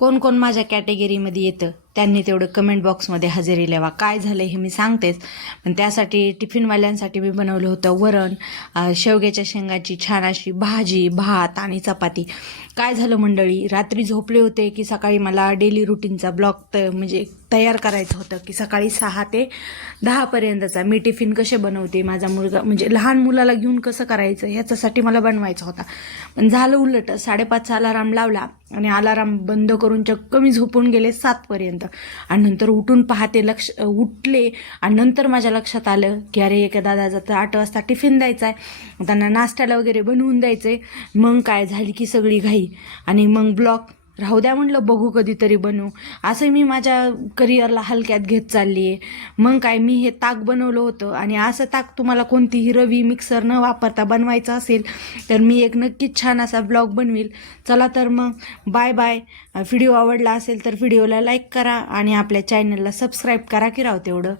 कोण कोण माझ्या कॅटेगरीमध्ये येतं त्यांनी तेवढं कमेंट बॉक्समध्ये हजेरी लावा. काय झालं हे मी सांगतेच, पण त्यासाठी टिफिनवाल्यांसाठी मी बनवलं होतं वरण, शेवग्याच्या शेंगाची छान अशी भाजी, भात आणि चपाती. काय झालं मंडळी, रात्री झोपले होते की सकाळी मला डेली रुटीनचा ब्लॉग म्हणजे तयार करायचं होतं की सकाळी 6 ते 10 पर्यंतचा मी टिफिन कसे बनवते, माझा मुलगा म्हणजे लहान मुलाला घेऊन कसं करायचं ह्याच्यासाठी मला बनवायचा होता. पण झालं उलट, 5:30चा अलाराम लावला आणि अलाराम बंद करून चक्क मी झोपून गेले 7 पर्यंत. आणि नंतर उठून पाहते, उठले आणि नंतर माझ्या लक्षात आलं की अरे एका दादाचा तर 8 वाजता टिफिन द्यायचा आहे, त्यांना नाश्त्याला वगैरे बनवून द्यायचे. मग काय झाली की सगळी घाई आणि मग ब्लॉग राहू द्या म्हणलं, बघू कधीतरी बनवू. असं मी माझ्या करिअरला हलक्यात घेत चालली आहे. मग काय, मी हे ताक बनवलं होतं आणि असं ताक तुम्हाला कोणतीही रवी मिक्सर न वापरता बनवायचं असेल तर मी एक नक्कीच छान असा ब्लॉग बनवील. चला तर मग बाय बाय. व्हिडिओ आवडला असेल तर व्हिडिओला लाईक करा आणि आपल्या चॅनलला सबस्क्राईब करा की राव तेवढं.